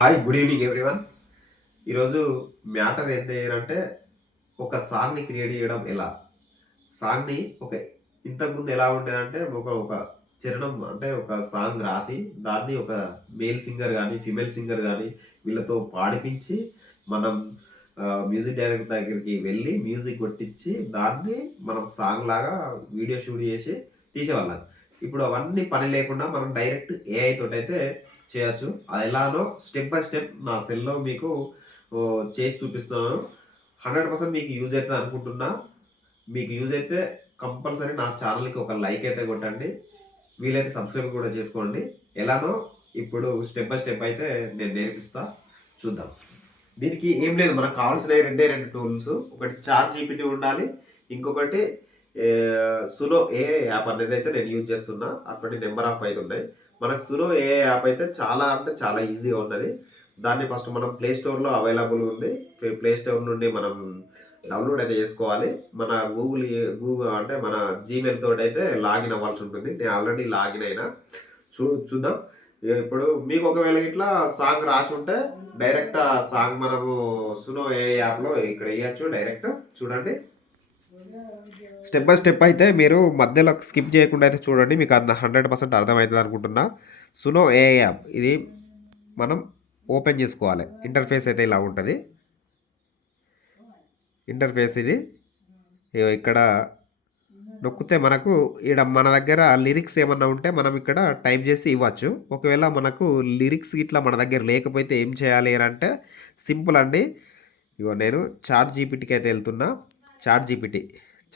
Hi good evening everyone ఈరోజు matter ఎంత అంటే ఒక సాంగ్ని క్రియేట్ చేయడం ఎలా? సాంగ్ని ఒక ఇంతకుముందు ఎలా ఉండేదంటే ఒక ఒక చరణం అంటే ఒక సాంగ్ రాసి దాన్ని ఒక మేల్ సింగర్ కానీ ఫిమేల్ సింగర్ కానీ వీళ్ళతో పాడిపించి మనం మ్యూజిక్ డైరెక్టర్ దగ్గరికి వెళ్ళి మ్యూజిక్ కొట్టించి దాన్ని మనం సాంగ్ లాగా వీడియో షూట్ చేసి తీసేవాళ్ళం. ఇప్పుడు అవన్నీ పని లేకుండా మనం డైరెక్ట్ ఏఐ తోటైతే అయితే చేయొచ్చు. అది ఎలానో స్టెప్ బై స్టెప్ నా సెల్లో మీకు చేసి చూపిస్తున్నాను. హండ్రెడ్ పర్సెంట్ మీకు యూజ్ అవుతుంది అనుకుంటున్నా. మీకు యూజ్ అయితే కంపల్సరీ నా ఛానల్కి ఒక లైక్ అయితే కొట్టండి. వీలైతే సబ్స్క్రైబ్ కూడా చేసుకోండి. ఎలానో ఇప్పుడు స్టెప్ బై స్టెప్ అయితే నేను నేర్పిస్తా. చూద్దాం. దీనికి ఏం లేదు మనకు కావాల్సిన రెండే రెండు టూల్స్. ఒకటి చార్ట్ జీపీటీ ఉండాలి. ఇంకొకటి సులో ఏ యాప్ అనేది అయితే నేను యూజ్ చేస్తున్నా. అటువంటి నెంబర్ ఆఫ్ అయితే ఉన్నాయి మనకు సులో ఏ యాప్ అయితే చాలా అంటే చాలా ఈజీగా ఉన్నది దాన్ని ఫస్ట్ మనం ప్లే స్టోర్లో అవైలబుల్ ఉంది. ప్లే స్టోర్ నుండి మనం డౌన్లోడ్ అయితే చేసుకోవాలి. మన గూగుల్ గూగుల్ అంటే మన జీమెయిల్ తోటి అయితే లాగిన్ అవ్వాల్సి ఉంటుంది. నేను ఆల్రెడీ లాగిన్ అయినా చూ చూద్దాం. ఇప్పుడు మీకు ఒకవేళ ఇట్లా సాంగ్ రాసి ఉంటే డైరెక్ట్ ఆ సాంగ్ మనము సునో ఏ యాప్లో ఇక్కడ వేయచ్చు. డైరెక్ట్ చూడండి. స్టెప్ బై స్టెప్ అయితే మీరు మధ్యలో స్కిప్ చేయకుండా అయితే చూడండి మీకు అంత హండ్రెడ్ పర్సెంట్ అర్థమవుతుంది అనుకుంటున్నా. సునో ఏ యాప్ ఇది మనం ఓపెన్ చేసుకోవాలి. ఇంటర్ఫేస్ అయితే ఇలా ఉంటుంది. ఇంటర్ఫేస్ ఇది. ఇగో ఇక్కడ నొక్కితే మనకు ఇక్కడ మన దగ్గర లిరిక్స్ ఏమన్నా ఉంటే మనం ఇక్కడ టైప్ చేసి ఇవ్వచ్చు. ఒకవేళ మనకు లిరిక్స్ ఇట్లా మన దగ్గర లేకపోతే ఏం చేయాలి అని అంటే సింపుల్ అండి. ఇగో నేను చాట్ జీపీటీకి అయితే వెళ్తున్నా. చాట్ జీపీటీ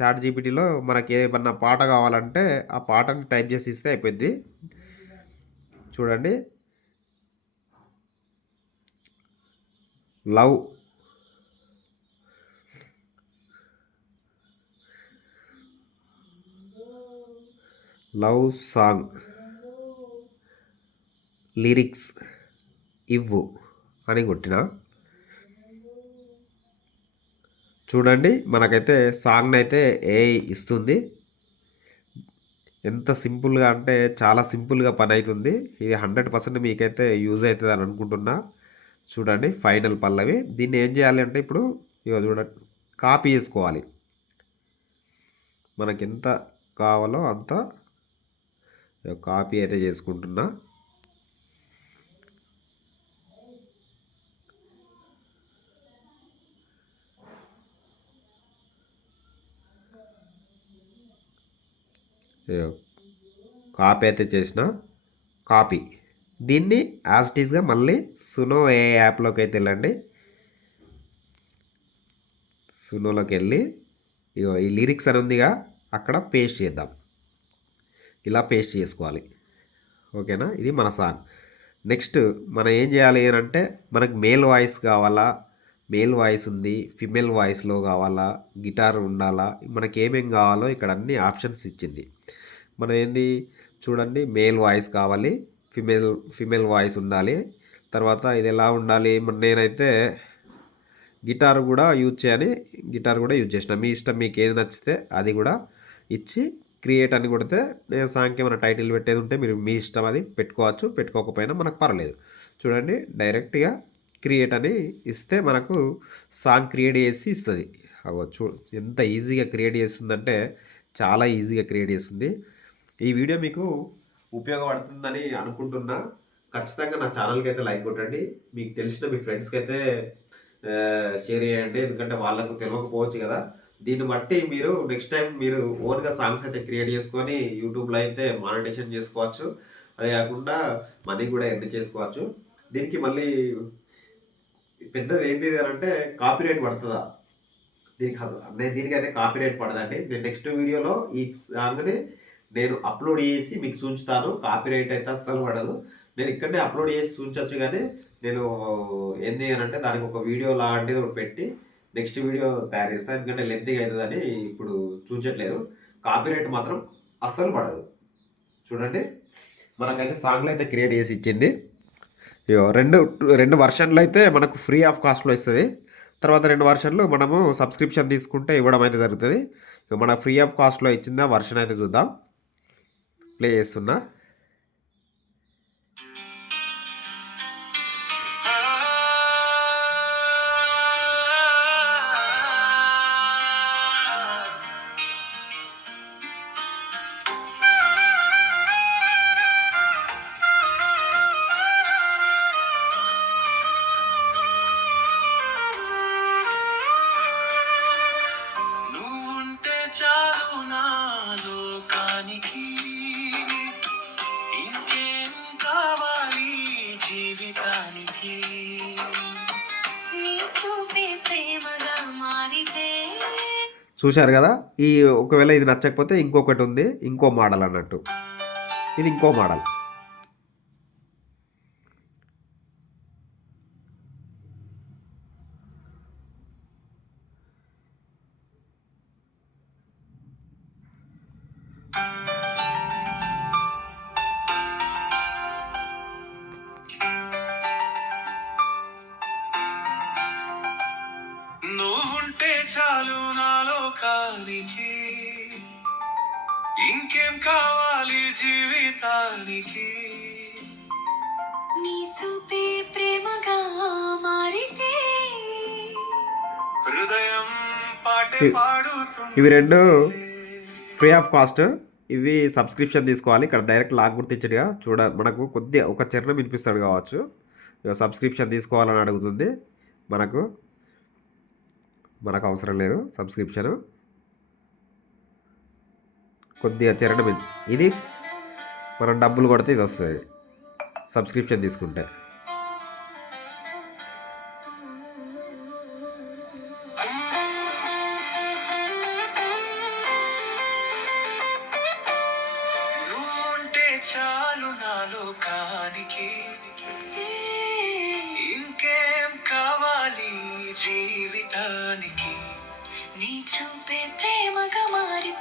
చాట్ జీపీటీలో మనకి ఏమన్నా పాట కావాలంటే ఆ పాటని టైప్ చేసి ఇస్తే అయిపోద్ది చూడండి. లవ్. Love song. లిరిక్స్. ఇవ్వు. అని కొట్టిన. చూడండి మనకైతే సాంగ్ని అయితే ఏ ఇస్తుంది. ఎంత సింపుల్గా అంటే చాలా సింపుల్గా పని అవుతుంది ఇది హండ్రెడ్ పర్సెంట్ మీకైతే యూజ్ అవుతుంది అని అనుకుంటున్నా. చూడండి ఫైనల్ పల్లవి. దీన్ని ఏం చేయాలి అంటే ఇప్పుడు ఇక చూడండి కాపీ చేసుకోవాలి. మనకి ఎంత కావాలో అంత కాపీ అయితే చేసుకుంటున్నా. కాపీ అయితే చేసిన కాపీ. దీన్ని యాజ్ ఇట్ ఈస్గా మళ్ళీ సునో ఏ యాప్లోకి అయితే వెళ్ళండి. సునోలోకి వెళ్ళి ఇగో ఈ లిరిక్స్ అని ఉందిగా అక్కడ పేస్ట్ చేద్దాం. ఇలా పేస్ట్ చేసుకోవాలి. ఓకేనా? ఇది మన సాంగ్ నెక్స్ట్ మనం ఏం చేయాలి అని అంటే మనకు మేల్ వాయిస్ కావాలా? మేల్ వాయిస్ ఉంది ఫిమేల్ వాయిస్లో కావాలా? గిటార్ ఉండాలా? మనకి ఏమేం కావాలో ఇక్కడ అన్ని ఆప్షన్స్ ఇచ్చింది. మనం ఏంది చూడండి మేల్ వాయిస్ కావాలి ఫిమేల్ ఫిమేల్ వాయిస్ ఉండాలి. తర్వాత ఇది ఎలా ఉండాలి? మన నేనైతే గిటార్ కూడా యూజ్ చేయని గిటార్ కూడా యూజ్ చేసిన. మీ ఇష్టం మీకు ఏది నచ్చితే అది కూడా ఇచ్చి క్రియేట్ అని కొడితే నేను సాంగ్కి ఏమైనా టైటిల్ పెట్టేది ఉంటే మీరు మీ ఇష్టం అది పెట్టుకోవచ్చు పెట్టుకోకపోయినా మనకు పర్లేదు చూడండి డైరెక్ట్గా క్రియేట్ అని ఇస్తే మనకు సాంగ్ క్రియేట్ చేసి ఇస్తుంది. అవ్వచ్చు చూ ఎంత ఈజీగా క్రియేట్ చేస్తుందంటే చాలా ఈజీగా క్రియేట్ చేస్తుంది. ఈ వీడియో మీకు ఉపయోగపడుతుందని అనుకుంటున్నా. ఖచ్చితంగా నా ఛానల్కి అయితే లైక్ కొట్టండి. మీకు తెలిసిన మీ ఫ్రెండ్స్కి అయితే షేర్ చేయండి. ఎందుకంటే వాళ్ళకు తెలియకపోవచ్చు కదా. దీన్ని బట్టి మీరు నెక్స్ట్ టైం మీరు ఓన్గా సాంగ్స్ అయితే క్రియేట్ చేసుకొని యూట్యూబ్లో అయితే మానిటేషన్ చేసుకోవచ్చు. అదే కాకుండా మనీ కూడా ఎర్న్ చేసుకోవచ్చు. దీనికి మళ్ళీ పెద్దది ఏంటిది అని అంటే కాపీరైట్ పడుతుందా? దీనికి నేను దీనికి అయితే కాపీరైట్ పడదండి. నేను నెక్స్ట్ వీడియోలో ఈ సాంగ్ని నేను అప్లోడ్ చేసి మీకు చూంచుతాను కాపీరైట్ అయితే అస్సలు పడదు. నేను ఇక్కడనే అప్లోడ్ చేసి చూంచవచ్చు కానీ నేను ఏంది అని అంటే దానికి ఒక వీడియో లాంటిది ఒకటి పెట్టి నెక్స్ట్ వీడియో తయారు చేస్తాను ఎందుకంటే లెంతీగా అవుతుందని ఇప్పుడు చూపించట్లేదు. కాపీరైట్ మాత్రం అస్సలు పడదు. చూడండి. మనకైతే సాంగ్లు అయితే క్రియేట్ చేసి ఇచ్చింది. ఇగో రెండు రెండు వర్షన్లు అయితే మనకు ఫ్రీ ఆఫ్ కాస్ట్లో ఇస్తుంది. తర్వాత రెండు వర్షన్లు మనము సబ్స్క్రిప్షన్ తీసుకుంటే ఇవ్వడం అయితే జరుగుతుంది. మన ఫ్రీ ఆఫ్ కాస్ట్లో ఇచ్చిందా వర్షన్ అయితే చూద్దాం. ప్లే చేస్తున్నా. చూశారు కదా? ఈ ఒకవేళ ఇది నచ్చకపోతే ఇంకొకటి ఉంది ఇంకో మోడల్ అన్నట్టు. ఇది ఇంకో మోడల్. నువ్వుంటే చాలు నా లోకానికి ఇంకేం కావాలి జీవితానికి? నీ చూపే ప్రేమగా మారితే హృదయం పాటే ఇ- ఇవి పాడుతుంది రెండు ఫ్రీ ఆఫ్ కాస్ట్. ఇవి సబ్స్క్రిప్షన్ తీసుకోవాలి. ఇక్కడ డైరెక్ట్ లాగ్ గుర్తించడుగా చూడ మనకు కొద్దిగా ఒక చరణం వినిపిస్తాడు కావచ్చు. సబ్స్క్రిప్షన్ తీసుకోవాలని అడుగుతుంది. మనకు మనకు అవసరం లేదు. సబ్స్క్రిప్షన్. కొద్దిగా చరణం ఇది మనం డబ్బులు కొడితే ఇది వస్తుంది. సబ్స్క్రిప్షన్ తీసుకుంటే.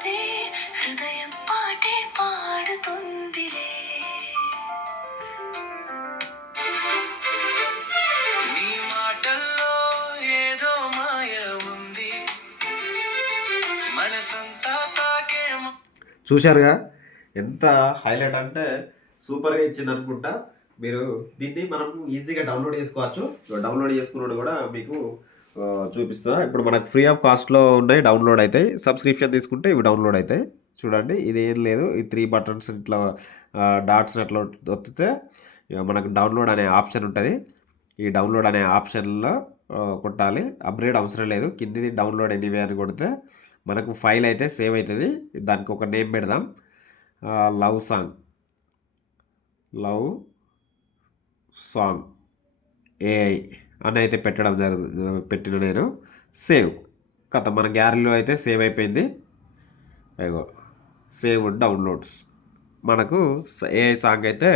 మారితే హృదయం పాటే పాడుతుందిలే నీ మాటల్లో ఏదో మాయ ఉంది. మనసంతా తాకేమో చూశారుగా? ఎంత హైలైట్ అంటే సూపర్గా ఇచ్చింది అనుకుంటా మీరు దీన్ని మనం ఈజీగా డౌన్లోడ్ చేసుకోవచ్చు. డౌన్లోడ్ చేసుకున్నాడు కూడా మీకు చూపిస్తా ఇప్పుడు మనకు ఫ్రీ ఆఫ్ కాస్ట్లో ఉన్నాయి డౌన్లోడ్ అవుతాయి సబ్స్క్రిప్షన్ తీసుకుంటే ఇవి డౌన్లోడ్ అవుతాయి చూడండి ఇది ఏం లేదు. ఈ త్రీ బటన్స్ ఇట్లా డాట్స్ అట్లా ఒత్తితే మనకు డౌన్లోడ్ అనే ఆప్షన్ ఉంటుంది. ఈ డౌన్లోడ్ అనే ఆప్షన్లో కొట్టాలి. అప్గ్రేడ్ అవసరం లేదు. కిందిది డౌన్లోడ్ ఎనీవే అని కొడితే మనకు ఫైల్ అయితే సేవ్ అవుతుంది దానికి ఒక నేమ్ పెడదాం. Love song. Love song. AI. అని అయితే పెట్టడం జరుగు పెట్టిన నేను సేవ్. కథ మన గ్యాలరీలో అయితే సేవ్ అయిపోయింది. అయ్యో సేవ్ డౌన్లోడ్స్. మనకు ఏఐ సాంగ్ అయితే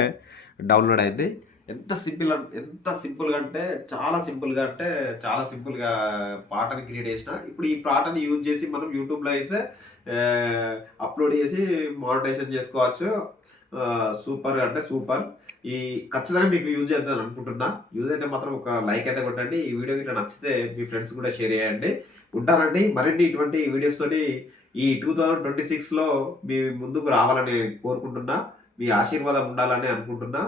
డౌన్లోడ్ అయింది. ఎంత సింపుల్ ఎంత సింపుల్గా అంటే చాలా సింపుల్గా అంటే చాలా సింపుల్గా పాటని క్రియేట్ చేసిన. ఇప్పుడు ఈ పాటని యూజ్ చేసి మనం యూట్యూబ్లో అయితే అప్లోడ్ చేసి మానిటైజేషన్ చేసుకోవచ్చు. సూపర్ అంటే సూపర్. ఈ ఖచ్చితంగా మీకు యూజ్ చేద్దాం అనుకుంటున్నా. యూజ్ అయితే మాత్రం ఒక లైక్ అయితే కొట్టండి. ఈ వీడియో ఇట్లా నచ్చితే మీ ఫ్రెండ్స్ కూడా షేర్ చేయండి. ఉంటానండి. మరిన్ని ఇటువంటి వీడియోస్ తోటి ఈ టూ థౌజండ్ ట్వంటీ సిక్స్లో మీ ముందుకు రావాలని కోరుకుంటున్నా. మీ ఆశీర్వాదం ఉండాలని అనుకుంటున్నా.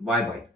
Bye bye.